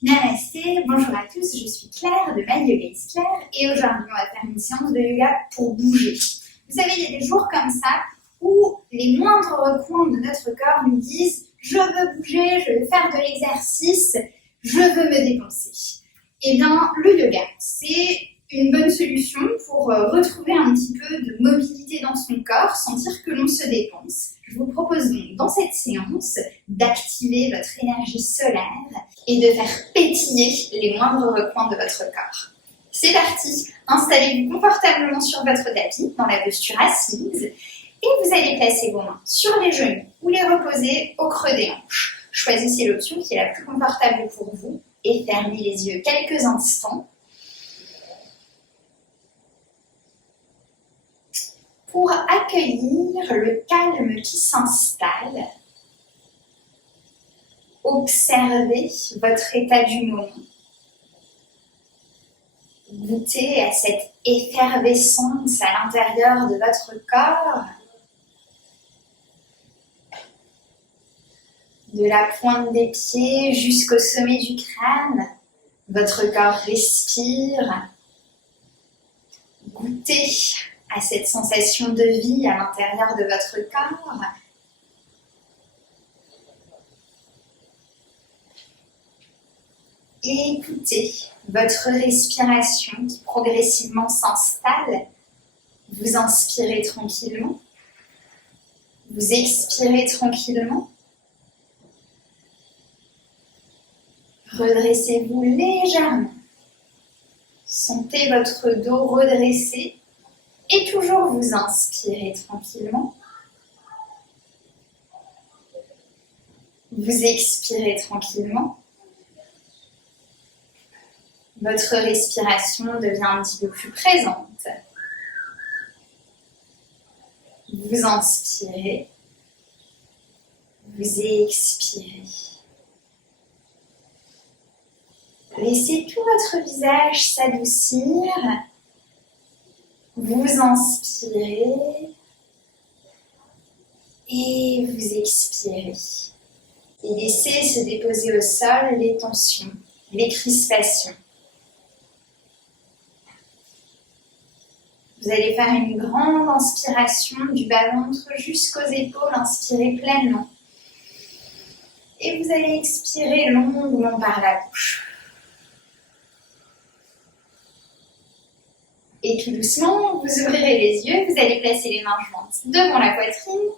Namasté, bonjour à tous, je suis Claire de My Yoga is Claire et aujourd'hui on va faire une séance de yoga pour bouger. Vous savez, il y a des jours comme ça où les moindres recoins de notre corps nous disent « je veux bouger, je veux faire de l'exercice, je veux me dépenser ». Eh bien, le yoga, c'est une bonne solution pour retrouver un petit peu de mobilité dans son corps, sentir que l'on se dépense. Je vous propose donc dans cette séance d'activer votre énergie solaire et de faire pétiller les moindres recoins de votre corps. C'est parti, installez-vous confortablement sur votre tapis, dans la posture assise, et vous allez placer vos mains sur les genoux ou les reposer au creux des hanches. Choisissez l'option qui est la plus confortable pour vous et fermez les yeux quelques instants pour accueillir le calme qui s'installe. Observez votre état du moment. Goûtez à cette effervescence à l'intérieur de votre corps. De la pointe des pieds jusqu'au sommet du crâne, votre corps respire. Goûtez à cette sensation de vie à l'intérieur de votre corps. Et écoutez votre respiration qui progressivement s'installe. Vous inspirez tranquillement. Vous expirez tranquillement. Redressez-vous légèrement. Sentez votre dos redressé et toujours vous inspirez tranquillement. Vous expirez tranquillement. Votre respiration devient un petit peu plus présente. Vous inspirez. Vous expirez. Laissez tout votre visage s'adoucir. Vous inspirez et vous expirez. Et laissez se déposer au sol les tensions, les crispations. Vous allez faire une grande inspiration du bas-ventre jusqu'aux épaules, inspirez pleinement. Et vous allez expirer longuement par la bouche. Et tout doucement, vous ouvrirez les yeux, vous allez placer les mains jointes devant la poitrine.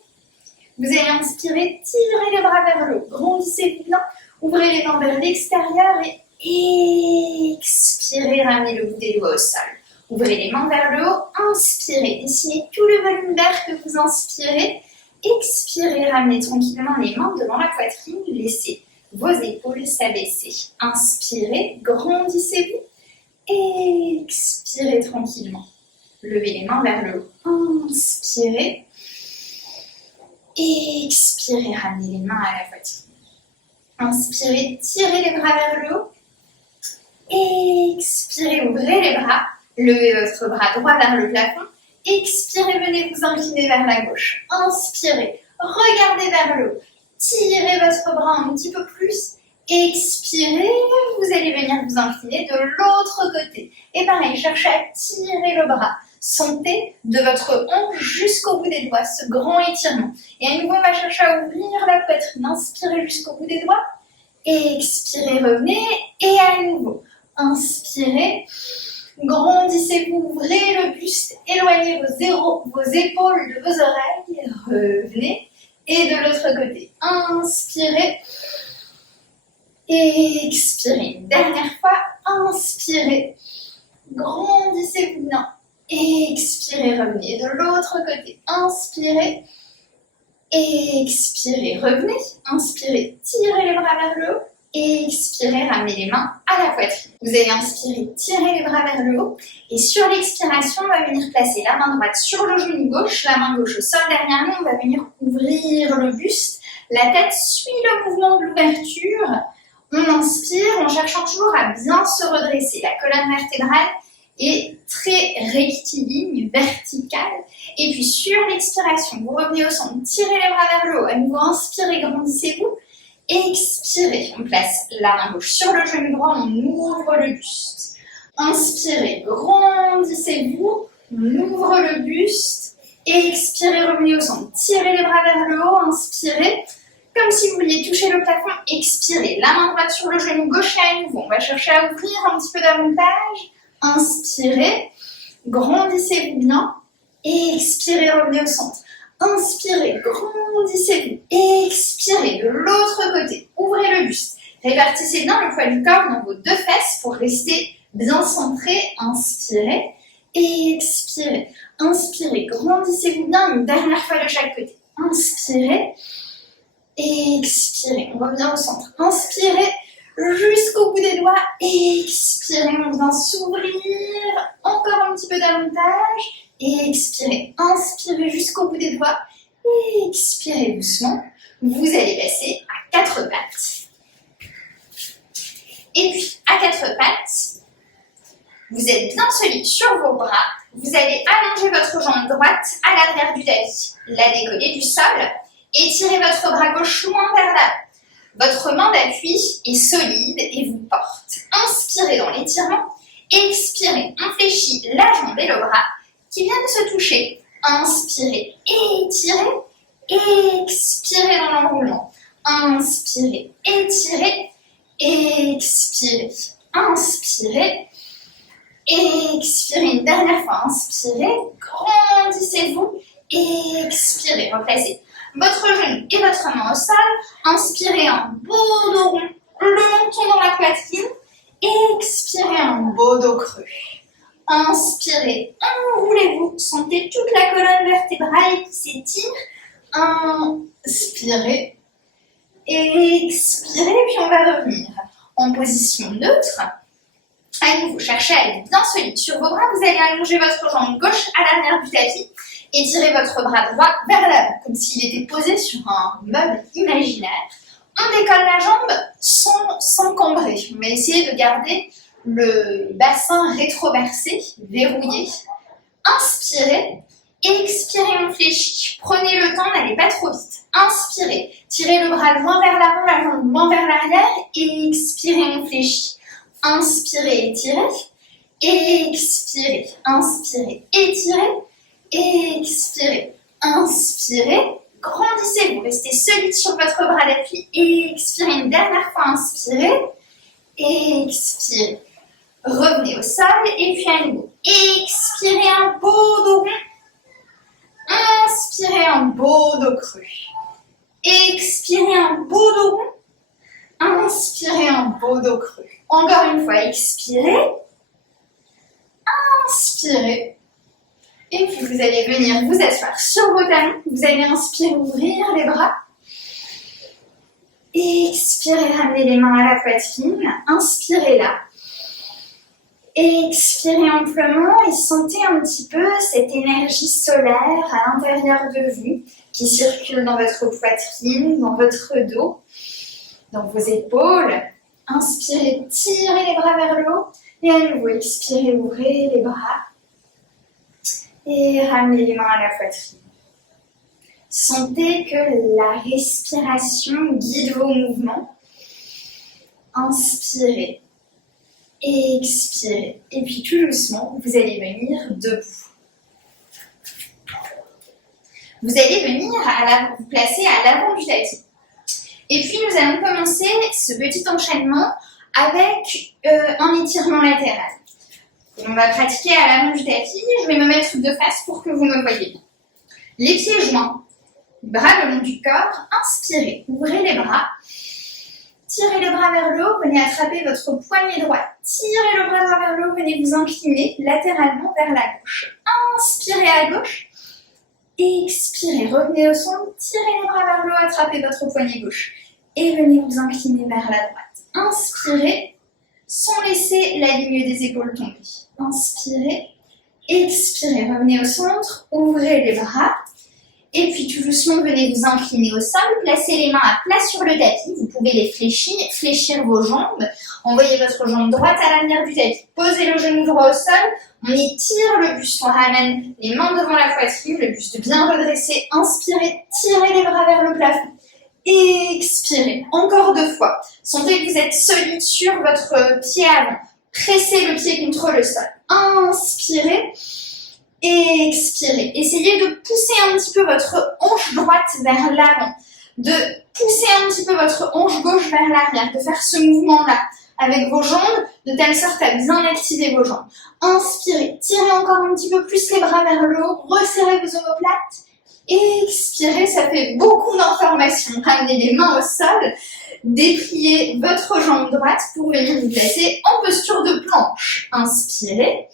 Vous allez inspirer, tirez les bras vers le haut, grandissez bien, ouvrez les mains vers l'extérieur et expirez, ramenez le bout des doigts au sol. Ouvrez les mains vers le haut, inspirez, dessinez tout le volume d'air que vous inspirez. Expirez, ramenez tranquillement les mains devant la poitrine, laissez vos épaules s'abaisser. Inspirez, grandissez-vous. Expirez tranquillement. Levez les mains vers le haut. Inspirez. Expirez, ramenez les mains à la poitrine. Inspirez, tirez les bras vers le haut. Expirez, ouvrez les bras. Levez votre bras droit vers le plafond. Expirez, venez vous incliner vers la gauche. Inspirez, regardez vers le haut. Tirez votre bras un petit peu plus. Expirez, vous allez venir vous incliner de l'autre côté. Et pareil, cherchez à tirer le bras. Sentez de votre hanche jusqu'au bout des doigts ce grand étirement. Et à nouveau, on va chercher à ouvrir la poitrine. Inspirez jusqu'au bout des doigts. Expirez, revenez. Et à nouveau, inspirez. Grandissez-vous, ouvrez le buste, éloignez vos épaules de vos oreilles. Revenez. Et de l'autre côté, inspirez. Expirez. Une dernière fois, inspirez. Grandissez-vous bien. Expirez, revenez de l'autre côté. Inspirez. Expirez, revenez. Inspirez, tirez les bras vers le haut. Expirez, ramenez les mains à la poitrine. Vous allez inspirer, tirer les bras vers le haut. Et sur l'expiration, on va venir placer la main droite sur le genou gauche, la main gauche au sol derrière nous. On va venir ouvrir le buste. La tête suit le mouvement de l'ouverture. On inspire en cherchant toujours à bien se redresser. La colonne vertébrale est très rectiligne, verticale. Et puis sur l'expiration, vous revenez au centre, tirez les bras vers le haut. À nouveau, inspirez, grandissez-vous. Expirez, on place la main gauche sur le genou droit, on ouvre le buste. Inspirez, grandissez-vous, on ouvre le buste. Expirez, revenez au centre, tirez les bras vers le haut, inspirez. Comme si vous vouliez toucher le plafond, expirez. La main droite sur le genou gauche et à nouveau. On va chercher à ouvrir un petit peu davantage. Inspirez, grandissez-vous bien. Expirez, revenez au centre. Inspirez, grandissez-vous. Expirez de l'autre côté. Ouvrez le buste. Répartissez bien le poids du corps dans vos deux fesses pour rester bien centré. Inspirez, expirez. Inspirez, grandissez-vous bien une dernière fois de chaque côté. Inspirez, expirez. On revient au centre. Inspirez jusqu'au bout des doigts. Expirez, on vient s'ouvrir encore un petit peu davantage. Expirez, inspirez jusqu'au bout des doigts. Expirez doucement. Vous allez passer à quatre pattes. Et puis, à quatre pattes, vous êtes bien solide sur vos bras. Vous allez allonger votre jambe droite à l'arrière du tapis, la décoller du sol. Étirez votre bras gauche loin vers l'avant. Votre main d'appui est solide et vous porte. Inspirez dans l'étirement. Expirez, on fléchit la jambe et le bras qui viennent se toucher. Inspirez, étirez. Expirez dans l'enroulement. Inspirez, étirez. Expirez. Inspirez. Expirez une dernière fois. Inspirez. Grandissez-vous. Expirez. Replacez votre genou et votre main au sol. Inspirez un beau dos rond. Le menton dans la poitrine. Expirez un beau dos creux. Inspirez. Enroulez-vous. Sentez toute la colonne vertébrale qui s'étire. Inspirez. Expirez. Puis on va revenir en position neutre. À nouveau, cherchez à être bien solide sur vos bras. Vous allez allonger votre jambe gauche à l'arrière du tapis. Étirez votre bras droit vers l'avant, comme s'il était posé sur un meuble imaginaire. On décolle la jambe sans s'encombrer. On va essayer de garder le bassin rétroversé, verrouillé. Inspirez. Expirez, on fléchit. Prenez le temps, n'allez pas trop vite. Inspirez. Tirez le bras loin vers l'avant, la jambe loin vers l'arrière. Expirez, on fléchit. Inspirez, étirez. Expirez. Inspirez, étirez. Expirez. Inspirez. Grandissez-vous. Restez solide sur votre bras d'appui. Expirez une dernière fois. Inspirez. Expirez. Revenez au sol. Et puis à nouveau. Expirez un beau dos rond. Inspirez un beau dos creux. Expirez un beau dos rond. Inspirez un beau dos creux. Encore une fois, expirez. Inspirez. Et puis vous allez venir vous asseoir sur vos talons. Vous allez inspirer, ouvrir les bras. Expirez, ramenez les mains à la poitrine. Inspirez là. Expirez amplement et sentez un petit peu cette énergie solaire à l'intérieur de vous qui circule dans votre poitrine, dans votre dos, dans vos épaules. Inspirez, tirez les bras vers le haut. Et à nouveau, expirez, ouvrez les bras. Et ramenez les mains à la poitrine. Sentez que la respiration guide vos mouvements. Inspirez. Expirez. Et puis tout doucement, vous allez venir debout. Vous allez venir vous placer à l'avant du tapis. Et puis nous allons commencer ce petit enchaînement avec un étirement latéral. On va pratiquer à l'avant du tapis. Je vais me mettre de face pour que vous me voyez bien. Les pieds joints, bras le long du corps. Inspirez, ouvrez les bras. Tirez le bras vers le haut, venez attraper votre poignet droit. Tirez le bras droit vers le haut, venez vous incliner latéralement vers la gauche. Inspirez à gauche. Expirez, revenez au centre. Tirez les bras vers le haut, attrapez votre poignet gauche. Et venez vous incliner vers la droite. Inspirez, sans laisser la ligne des épaules tomber. Inspirez, expirez, revenez au centre, ouvrez les bras. Et puis tout doucement, venez vous incliner au sol, placez les mains à plat sur le tapis. Vous pouvez les fléchir vos jambes. Envoyez votre jambe droite à l'arrière du tapis. Posez le genou droit au sol. On étire le buste. On ramène les mains devant la poitrine. Le buste bien redressé. Inspirez, tirez les bras vers le plafond. Expirez. Encore 2 fois. Sentez que vous êtes solide sur votre pied avant. Pressez le pied contre le sol. Inspirez. Expirez. Essayez de pousser un petit peu votre hanche droite vers l'avant. De pousser un petit peu votre hanche gauche vers l'arrière. De faire ce mouvement-là avec vos jambes, de telle sorte à bien activer vos jambes. Inspirez. Tirez encore un petit peu plus les bras vers le haut. Resserrez vos omoplates. Expirez, ça fait beaucoup d'informations. Ramenez les mains au sol, dépliez votre jambe droite pour venir vous placer en posture de planche. Inspirez,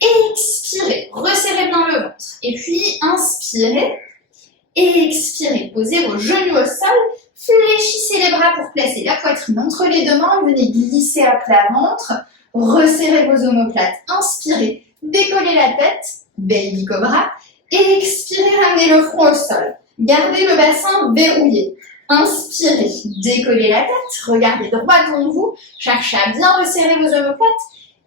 expirez, resserrez bien le ventre. Et puis inspirez, expirez, posez vos genoux au sol, fléchissez les bras pour placer la poitrine entre les 2 mains, venez glisser à plat ventre, resserrez vos omoplates, inspirez, décollez la tête, baby cobra. Expirez, ramenez le front au sol. Gardez le bassin verrouillé. Inspirez, décollez la tête, regardez droit devant vous, cherchez à bien resserrer vos omoplates.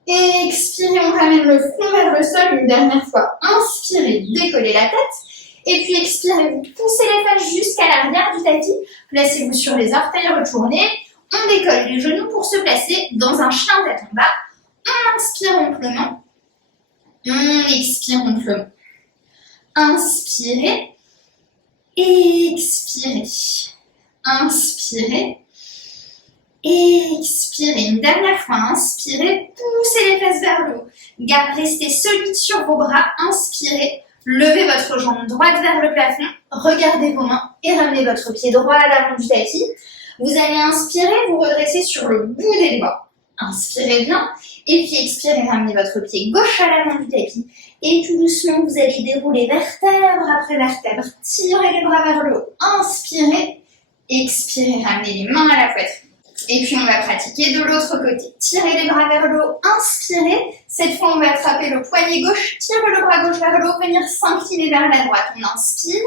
Expirez, on ramène le front vers le sol une dernière fois. Inspirez, décollez la tête. Et puis expirez, vous poussez les fesses jusqu'à l'arrière du tapis. Placez-vous sur les orteils retournés. On décolle les genoux pour se placer dans un chien tête en bas. On inspire amplement. On expire amplement. Inspirez, expirez, inspirez, expirez. Une dernière fois, inspirez, poussez les fesses vers le haut. Restez solide sur vos bras, inspirez, levez votre jambe droite vers le plafond, regardez vos mains et ramenez votre pied droit à l'avant du tapis. Vous allez inspirer, vous redresser sur le bout des doigts. Inspirez bien, et puis expirez, ramenez votre pied gauche à l'avant du tapis. Et tout doucement, vous allez dérouler vertèbre après vertèbre. Tirez les bras vers le haut. Inspirez, expirez, ramenez les mains à la poitrine. Et puis on va pratiquer de l'autre côté. Tirez les bras vers le haut, inspirez. Cette fois, on va attraper le poignet gauche, tirez le bras gauche vers le haut, venir s'incliner vers la droite. On inspire,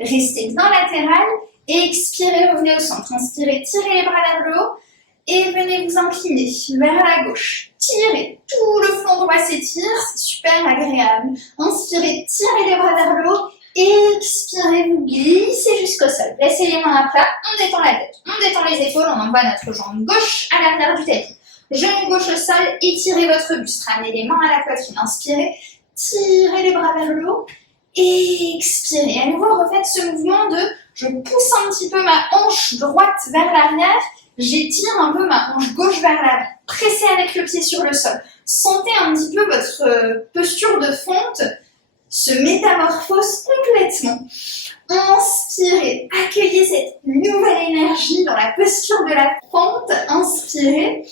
restez bien latéral. Expirez, revenez au centre. Inspirez, tirez les bras vers le haut. Et venez vous incliner vers la gauche. Tirez, tout le flanc droit s'étire, c'est super agréable. Inspirez, tirez les bras vers le haut. Expirez, vous glissez jusqu'au sol. Placez les mains à plat, on détend la tête, on détend les épaules, on envoie notre jambe gauche à l'arrière du tapis. Genou gauche au sol, étirez votre buste, ramenez les mains à la poitrine. Inspirez, tirez les bras vers le haut. Expirez. À nouveau, refaites ce mouvement de je pousse un petit peu ma hanche droite vers l'arrière. J'étire un peu ma hanche gauche vers l'avant. Pressez avec le pied sur le sol. Sentez un petit peu votre posture de fonte se métamorphose complètement. Inspirez. Accueillez cette nouvelle énergie dans la posture de la fonte. Inspirez.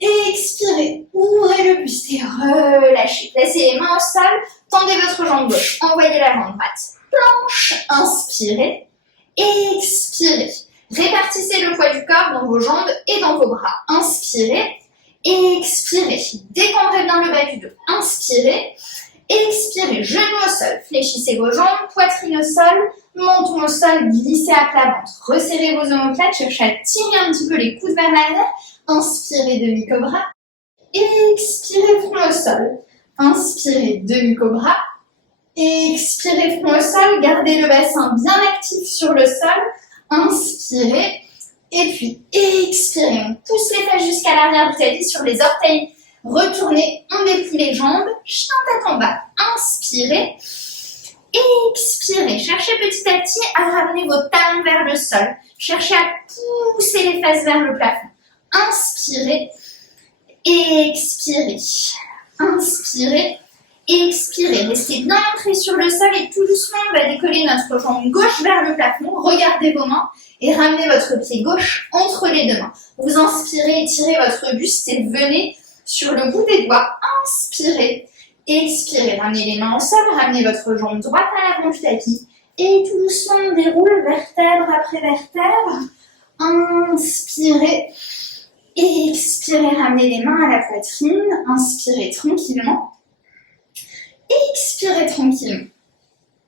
Expirez. Ouvrez le buste et relâchez. Placez les mains au sol. Tendez votre jambe gauche. Envoyez la jambe droite. Planche. Inspirez. Expirez. Répartissez le poids du corps dans vos jambes et dans vos bras. Inspirez, expirez. Décambrez bien le bas du dos. Inspirez, expirez. Genoux au sol. Fléchissez vos jambes, poitrine au sol, menton au sol, glissez à plat ventre. Resserrez vos omoplates, cherchez à tirer un petit peu les coudes vers l'arrière. Inspirez, demi-cobra. Expirez, front au sol. Inspirez, demi-cobra. Expirez, front au sol. Gardez le bassin bien actif sur le sol. Inspirez, et puis expirez. On pousse les fesses jusqu'à l'arrière du tapis sur les orteils. Retournez, on déplie les jambes. Chien tête en bas. Inspirez, expirez. Cherchez petit à petit à ramener vos talons vers le sol. Cherchez à pousser les fesses vers le plafond. Inspirez, expirez. Inspirez. Expirez, restez bien ancré sur le sol et tout doucement, on va décoller notre jambe gauche vers le plafond. Regardez vos mains et ramenez votre pied gauche entre les 2 mains. Vous inspirez, étirez votre buste et venez sur le bout des doigts. Inspirez, expirez, ramenez les mains au sol, ramenez votre jambe droite à l'avant du tapis. Et tout doucement, on déroule vertèbre après vertèbre. Inspirez, expirez, ramenez les mains à la poitrine. Inspirez tranquillement. Expirez tranquillement.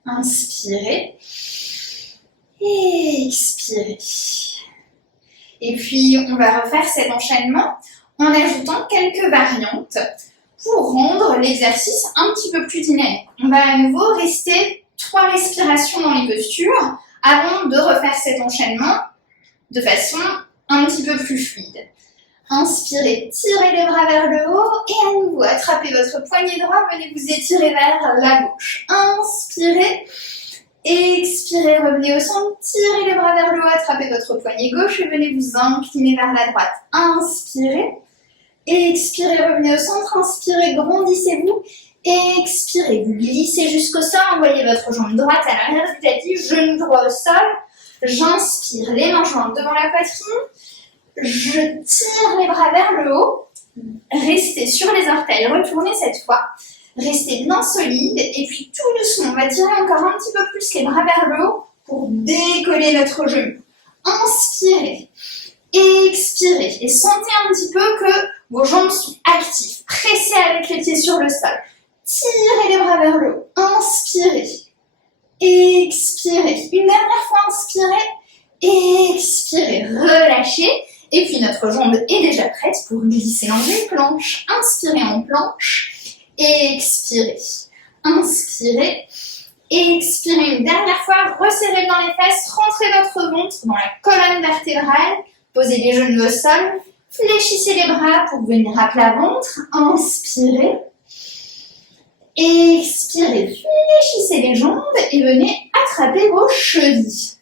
Inspirez. Expirez. Et puis, on va refaire cet enchaînement en ajoutant quelques variantes pour rendre l'exercice un petit peu plus dynamique. On va à nouveau rester 3 respirations dans les postures. avant de refaire cet enchaînement de façon un petit peu plus fluide. Inspirez, tirez les bras vers le haut et à nouveau attrapez votre poignet droit, venez vous étirer vers la gauche. Inspirez, expirez, revenez au centre, tirez les bras vers le haut, attrapez votre poignet gauche et venez vous incliner vers la droite. Inspirez, expirez, revenez au centre, inspirez, grandissez-vous, expirez, vous glissez jusqu'au sol, envoyez votre jambe droite à l'arrière du tapis, genou droit au sol, j'inspire, les mains jointes devant la poitrine, je tire les bras vers le haut, restez sur les orteils, retournez cette fois, restez bien solide et puis tout doucement, on va tirer encore un petit peu plus les bras vers le haut pour décoller notre genou. Inspirez, expirez et sentez un petit peu que vos jambes sont actives, pressez avec les pieds sur le sol, tirez les bras vers le haut, inspirez, expirez, une dernière fois inspirez, expirez, relâchez. Et puis notre jambe est déjà prête pour glisser dans une planche. Inspirez en planche, expirez. Inspirez, expirez une dernière fois, resserrez bien les fesses, rentrez votre ventre dans la colonne vertébrale, posez les genoux au sol, fléchissez les bras pour venir à plat ventre, inspirez, expirez, fléchissez les jambes et venez attraper vos chevilles.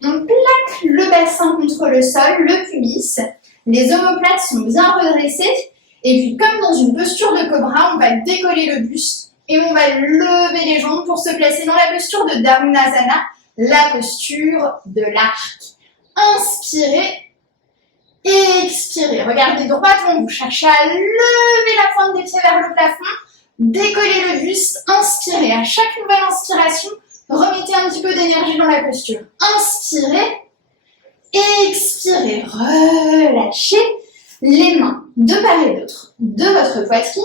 On plaque le bassin contre le sol, le pubis, les omoplates sont bien redressées et puis comme dans une posture de cobra, on va décoller le buste et on va lever les jambes pour se placer dans la posture de Dharmanasana, la posture de l'arc. Inspirez, expirez, regardez droit devant vous, cherchez à lever la pointe des pieds vers le plafond, décollez le buste, inspirez, à chaque nouvelle inspiration, remettez un petit peu d'énergie dans la posture. Inspirez, expirez, relâchez les mains de part et d'autre de votre poitrine.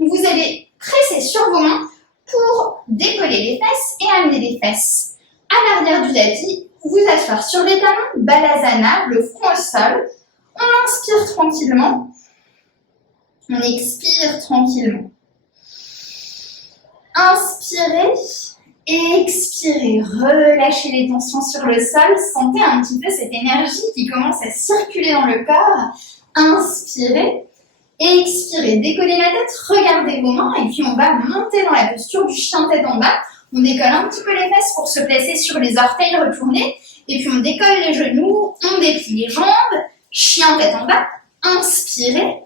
Vous allez presser sur vos mains pour décoller les fesses et amener les fesses à l'arrière du tapis. Vous asseoir sur les talons, Balasana, le front au sol. On inspire tranquillement. On expire tranquillement. Inspirez. Expirez, relâchez les tensions sur le sol, sentez un petit peu cette énergie qui commence à circuler dans le corps. Inspirez, expirez, décollez la tête, regardez vos mains et puis on va monter dans la posture du chien tête en bas. On décolle un petit peu les fesses pour se placer sur les orteils retournés et puis on décolle les genoux, on déplie les jambes, chien tête en bas, inspirez.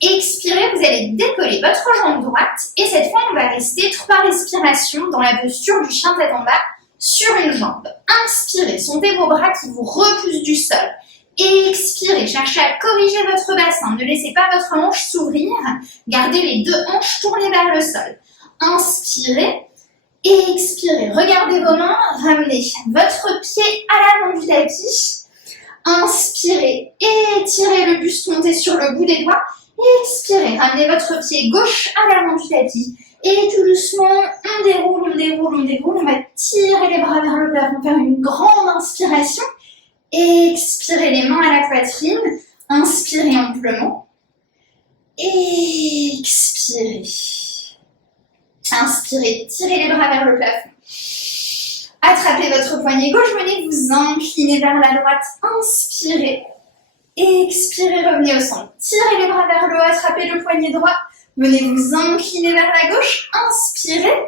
Expirez, vous allez décoller votre jambe droite et cette fois on va rester 3 respirations dans la posture du chien tête en bas sur une jambe. Inspirez, sentez vos bras qui vous repoussent du sol. Expirez, cherchez à corriger votre bassin, ne laissez pas votre hanche s'ouvrir, gardez les 2 hanches tournées vers le sol. Inspirez, expirez, regardez vos mains, ramenez votre pied à l'avant du tapis. Inspirez, étirez le buste, montez sur le bout des doigts. Expirez, ramenez votre pied gauche à l'avant du tapis. Et tout doucement, on déroule, on déroule, on déroule. On va tirer les bras vers le plafond, faire une grande inspiration. Expirez les mains à la poitrine. Inspirez amplement. Expirez. Inspirez, tirez les bras vers le plafond. Attrapez votre poignet gauche, venez vous incliner vers la droite. Inspirez. Expirez, revenez au centre. Tirez les bras vers le haut, attrapez le poignet droit. Venez vous incliner vers la gauche. Inspirez.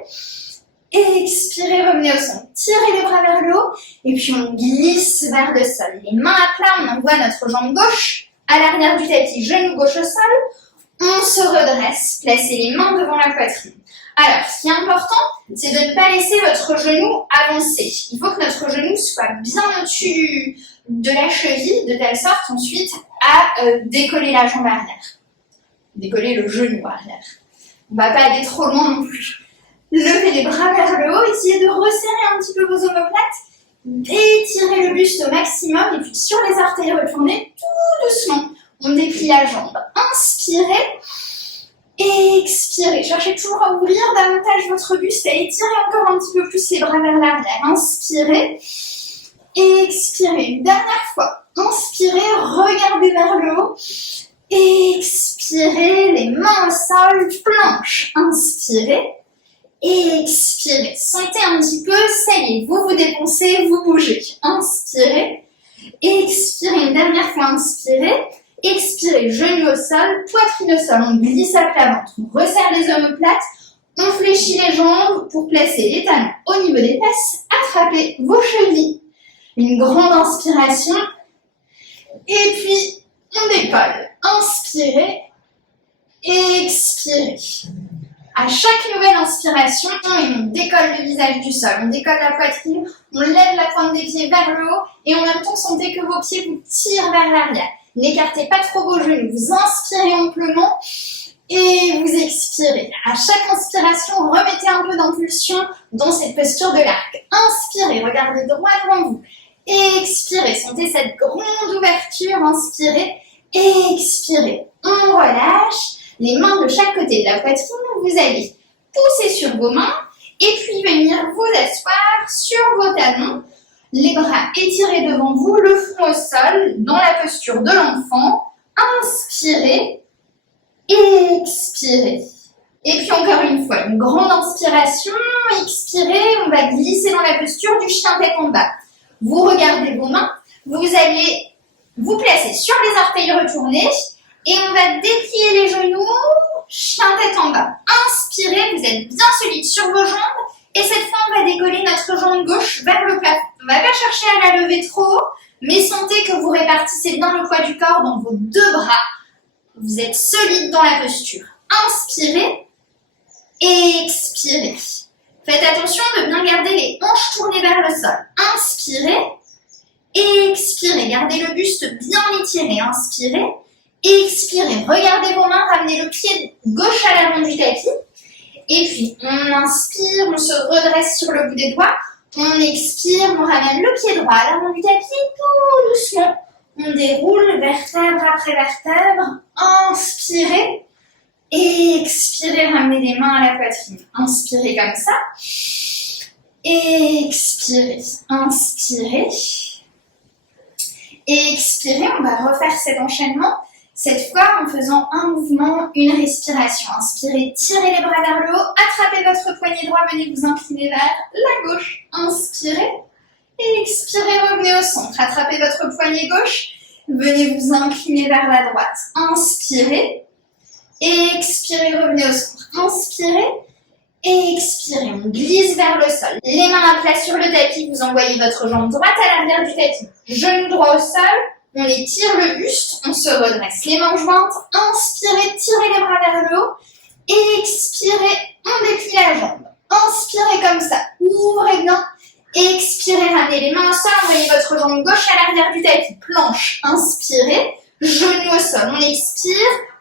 Expirez, revenez au centre. Tirez les bras vers le haut. Et puis on glisse vers le sol. Les mains à plat, on envoie notre jambe gauche à l'arrière du tapis. Genou gauche au sol. On se redresse. Placez les mains devant la poitrine. Alors, ce qui est important, c'est de ne pas laisser votre genou avancer. Il faut que notre genou soit bien au-dessus de la cheville, de telle sorte ensuite à décoller la jambe arrière. Décoller le genou arrière. On ne va pas aller trop loin non plus. Levez les bras vers le haut, essayez de resserrer un petit peu vos omoplates, d'étirer le buste au maximum et puis sur les orteils retournés, tout doucement, on déplie la jambe. Inspirez. Expirez, cherchez toujours à ouvrir davantage votre buste, à étirer encore un petit peu plus les bras vers l'arrière. Inspirez, expirez, une dernière fois. Inspirez, regardez vers le haut. Expirez, les mains au sol, planche. Inspirez, Expirez. Sentez un petit peu, ça y est, vous vous dépensez, vous bougez. Inspirez. Expirez une dernière fois, inspirez. Expirez, genoux au sol, poitrine au sol, on glisse à plat ventre, on resserre les omoplates, on fléchit les jambes pour placer les talons au niveau des fesses, attrapez vos chevilles. Une grande inspiration. Et puis, on décolle. Inspirez. Expirez. À chaque nouvelle inspiration, on décolle le visage du sol, on décolle la poitrine, on lève la pointe des pieds vers le haut et en même temps, sentez que vos pieds vous tirent vers l'arrière. N'écartez pas trop vos genoux, vous inspirez amplement et vous expirez. À chaque inspiration, remettez un peu d'impulsion dans cette posture de l'arc. Inspirez, regardez droit devant vous. Expirez, sentez cette grande ouverture, inspirez, expirez. On relâche. Les mains de chaque côté de la poitrine, vous allez pousser sur vos mains et puis venir vous asseoir sur vos talons. Les bras étirés devant vous, le front au sol, dans la posture de l'enfant. Inspirez, expirez. Et puis encore une fois, une grande inspiration, expirez, on va glisser dans la posture du chien tête en bas. Vous regardez vos mains, vous allez vous placer sur les orteils retournés. Et on va déplier les genoux, chien tête en bas. Inspirez, vous êtes bien solide sur vos jambes. Et cette fois, on va décoller notre jambe gauche vers le plafond. On ne va pas chercher à la lever trop haut, mais sentez que vous répartissez bien le poids du corps dans vos deux bras. Vous êtes solide dans la posture. Inspirez, expirez. Faites attention de bien garder les hanches tournées vers le sol. Inspirez, expirez. Gardez le buste bien étiré. Inspirez. Expirez, regardez vos mains, ramenez le pied gauche à l'avant du tapis. Et puis, on inspire, on se redresse sur le bout des doigts. On expire, on ramène le pied droit à l'avant du tapis, tout doucement. On déroule vertèbre après vertèbre. Inspirez. Expirez, ramenez les mains à la poitrine. Inspirez comme ça. Expirez, inspirez. Expirez, on va refaire cet enchaînement. Cette fois, en faisant un mouvement, une respiration. Inspirez, tirez les bras vers le haut, attrapez votre poignet droit, venez vous incliner vers la gauche. Inspirez, expirez, revenez au centre. Attrapez votre poignet gauche, venez vous incliner vers la droite. Inspirez, expirez, revenez au centre. Inspirez, expirez, on glisse vers le sol. Les mains à plat sur le tapis, vous envoyez votre jambe droite à l'arrière du tapis. Genou droit au sol. On étire le buste, on se redresse. Les mains jointes, inspirez, tirez les bras vers le haut. Expirez, on déplie la jambe. Inspirez comme ça, ouvrez bien. Expirez, ramenez les mains au sol, envoyez votre jambe gauche à l'arrière du tapis. Planche, inspirez, genou au sol, on expire.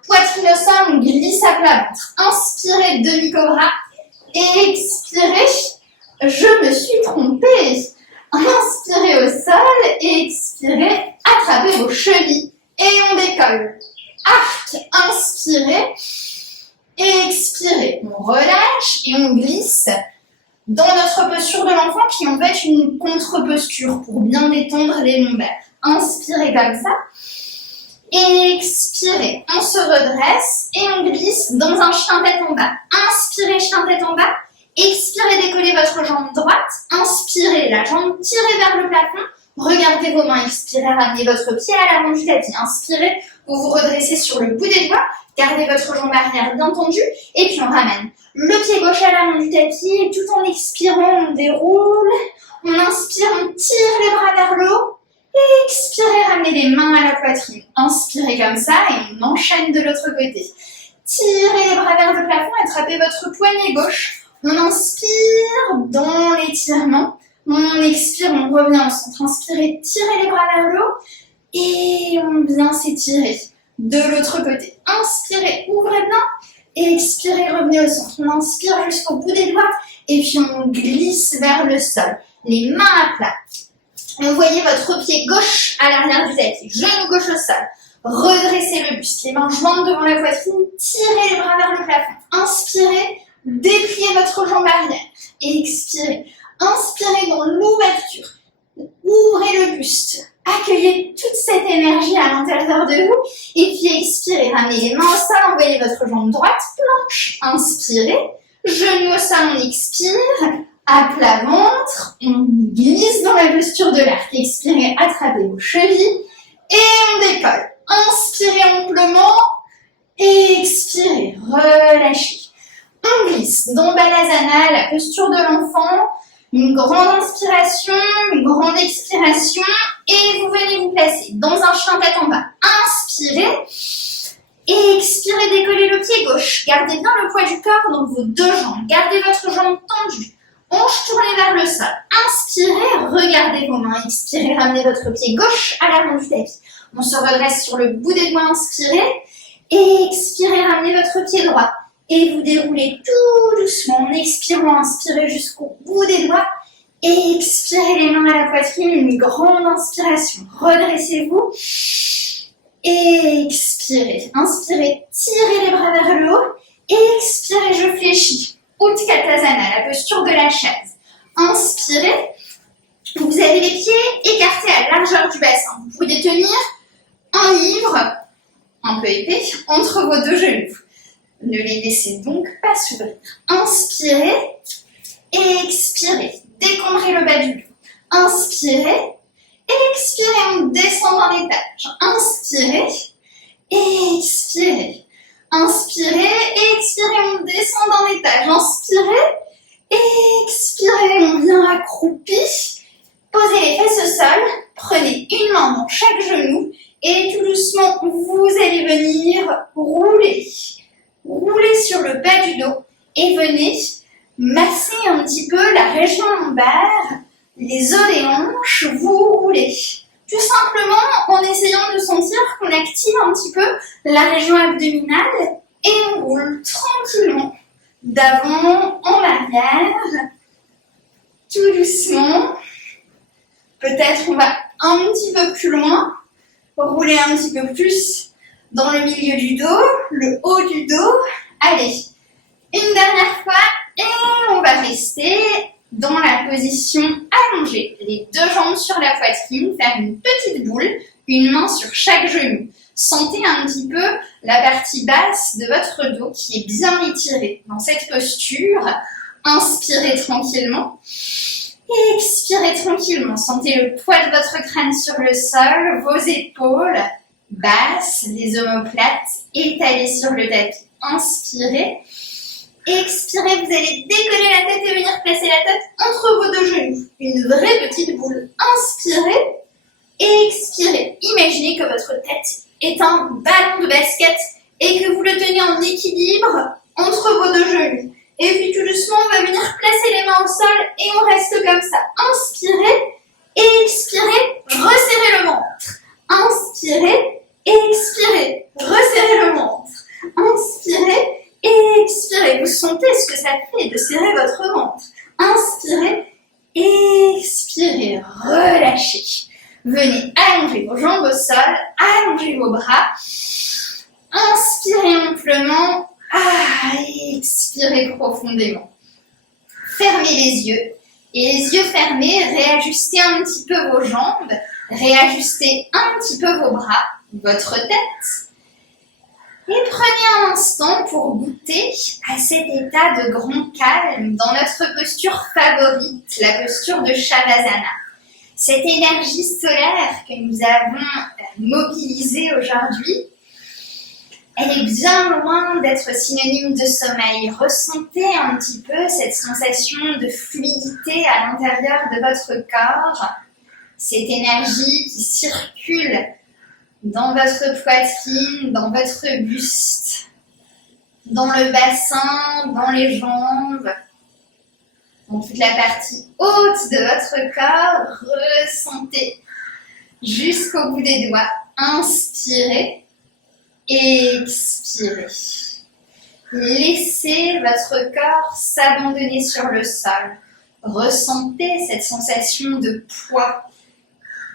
Poitrine au sol, on glisse à plat ventre. Inspirez, demi-cobra. Expirez, je me suis trompée. Inspirez au sol, expirez, attrapez vos chevilles et on décolle. Arc, inspirez, expirez, on relâche et on glisse dans notre posture de l'enfant qui en fait une contre-posture pour bien détendre les lombaires. Inspirez comme ça, expirez, on se redresse et on glisse dans un chien tête en bas. Inspirez, chien tête en bas. Expirez, décollez votre jambe droite. Inspirez, la jambe tirée vers le plafond. Regardez vos mains. Expirez, ramenez votre pied à l'avant du tapis. Inspirez, vous vous redressez sur le bout des doigts. Gardez votre jambe arrière bien tendue. Et puis on ramène le pied gauche à l'avant du tapis. Et tout en expirant, on déroule. On inspire, on tire les bras vers le haut. Expirez, ramenez les mains à la poitrine. Inspirez comme ça et on enchaîne de l'autre côté. Tirez les bras vers le plafond. Attrapez votre poignet gauche. On inspire dans l'étirement, on expire, on revient au centre. Inspirez, tirez les bras vers le haut et on vient s'étirer de l'autre côté. Inspirez, ouvrez bien, expirez, revenez au centre. On inspire jusqu'au bout des doigts et puis on glisse vers le sol. Les mains à plat. Envoyez votre pied gauche à l'arrière du tapis, genou gauche au sol. Redressez le buste, les mains jointes devant la poitrine, tirez les bras vers le plafond. Inspirez. Dépliez votre jambe arrière et expirez. Inspirez dans l'ouverture. Ouvrez le buste. Accueillez toute cette énergie à l'intérieur de vous. Et puis expirez. Ramenez les mains au sol. Envoyez votre jambe droite. Planche. Inspirez. Genou au sol, on expire. À plat ventre, on glisse dans la posture de l'arc. Expirez, attrapez vos chevilles et on décolle. Inspirez amplement. Expirez, relâchez. On glisse dans Balasana, la posture de l'enfant. Une grande inspiration, une grande expiration. Et vous venez vous placer dans un chien tête en bas. Inspirez. Et expirez, décollez le pied gauche. Gardez bien le poids du corps dans vos deux jambes. Gardez votre jambe tendue. Hanche tournée vers le sol. Inspirez, regardez vos mains. Expirez, ramenez votre pied gauche à l'avant du tapis. On se redresse sur le bout des doigts. Inspirez. Et expirez, ramenez votre pied droit. Et vous déroulez tout doucement en expirant. Inspirez jusqu'au bout des doigts. Et expirez les mains à la poitrine. Une grande inspiration. Redressez-vous. Et expirez. Inspirez, tirez les bras vers le haut. Expirez, je fléchis. Utkatasana, la posture de la chaise. Inspirez. Vous avez les pieds écartés à la largeur du bassin. Vous pouvez tenir un livre, un peu épais, entre vos deux genoux. Ne les laissez donc pas s'ouvrir. Inspirez. Et expirez. Décombrez le bas du dos. Inspirez. Expirez en descendant l'étage. Inspirez. Expirez. Inspirez. Expirez en descendant l'étage. Inspirez. Expirez. On vient accroupi. Posez les fesses au sol. Prenez une main dans chaque genou. Et tout doucement, vous allez venir rouler. Roulez sur le bas du dos. Et venez masser un petit peu la région lombaire. Les os des hanches, vous roulez. Tout simplement en essayant de sentir qu'on active un petit peu la région abdominale et on roule tranquillement d'avant en arrière, tout doucement. Peut-être on va un petit peu plus loin, rouler un petit peu plus dans le milieu du dos, le haut du dos. Allez, une dernière fois et on va rester dans la position allongée, les deux jambes sur la poitrine, faire une petite boule, une main sur chaque genou. Sentez un petit peu la partie basse de votre dos qui est bien étirée. Dans cette posture, inspirez tranquillement, expirez tranquillement. Sentez le poids de votre crâne sur le sol, vos épaules basses, les omoplates étalées sur le tapis. Inspirez. Expirez, vous allez décoller la tête et venir placer la tête entre vos deux genoux. Une vraie petite boule. Inspirez. Expirez. Imaginez que votre tête est un ballon de basket et que vous le tenez en équilibre entre vos deux genoux. Et puis tout doucement, on va venir placer les mains au sol et on reste comme ça. Inspirez. Expirez. Resserrez le ventre. Inspirez. Expirez. Resserrez le ventre. Inspirez. Expirez, vous sentez ce que ça fait de serrer votre ventre. Inspirez, expirez, relâchez. Venez allonger vos jambes au sol, allongez vos bras. Inspirez amplement, expirez profondément. Fermez les yeux et les yeux fermés, réajustez un petit peu vos jambes, réajustez un petit peu vos bras, votre tête. Et prenez un instant pour goûter à cet état de grand calme dans notre posture favorite, la posture de Shavasana. Cette énergie solaire que nous avons mobilisée aujourd'hui, elle est bien loin d'être synonyme de sommeil. Ressentez un petit peu cette sensation de fluidité à l'intérieur de votre corps, cette énergie qui circule dans votre poitrine, dans votre buste, dans le bassin, dans les jambes, dans toute la partie haute de votre corps. Ressentez jusqu'au bout des doigts. Inspirez, expirez. Laissez votre corps s'abandonner sur le sol. Ressentez cette sensation de poids.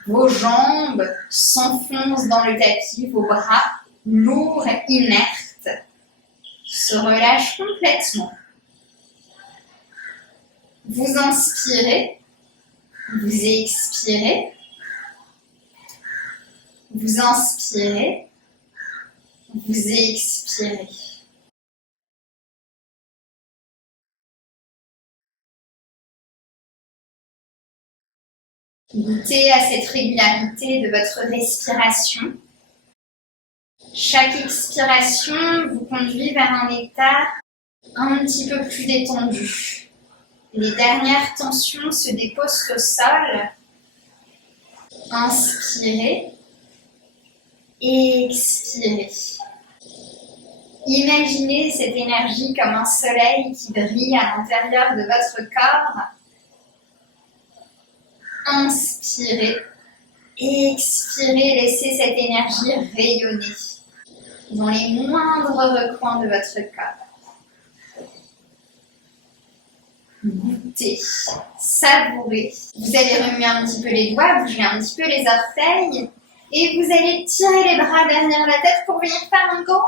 Vos jambes s'enfoncent dans le tapis, vos bras lourds, inertes, se relâchent complètement. Vous inspirez, vous expirez, vous inspirez, vous expirez. Goûtez à cette régularité de votre respiration. Chaque expiration vous conduit vers un état un petit peu plus détendu. Les dernières tensions se déposent au sol. Inspirez. Expirez. Imaginez cette énergie comme un soleil qui brille à l'intérieur de votre corps. Inspirez. Expirez. Laissez cette énergie rayonner dans les moindres recoins de votre corps. Goûtez, savourez. Vous allez remuer un petit peu les doigts, bouger un petit peu les orteils. Et vous allez tirer les bras derrière la tête pour venir faire un grand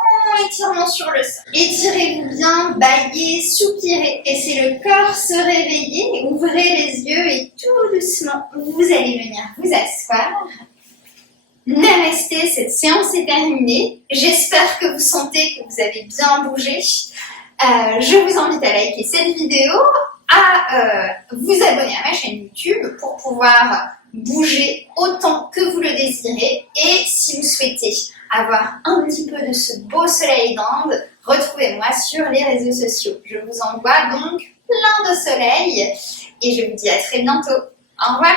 étirement sur le sol. Étirez-vous bien, bâillez, soupirez. Laissez le corps se réveiller. Ouvrez les yeux et tout doucement, vous allez venir vous asseoir. Namasté, cette séance est terminée. J'espère que vous sentez que vous avez bien bougé. Je vous invite à liker cette vidéo, à vous abonner à ma chaîne YouTube pour pouvoir bouger autant que vous le désirez. Et si vous souhaitez avoir un petit peu de ce beau soleil d'Inde, retrouvez-moi sur les réseaux sociaux. Je vous envoie donc plein de soleil et je vous dis à très bientôt. Au revoir.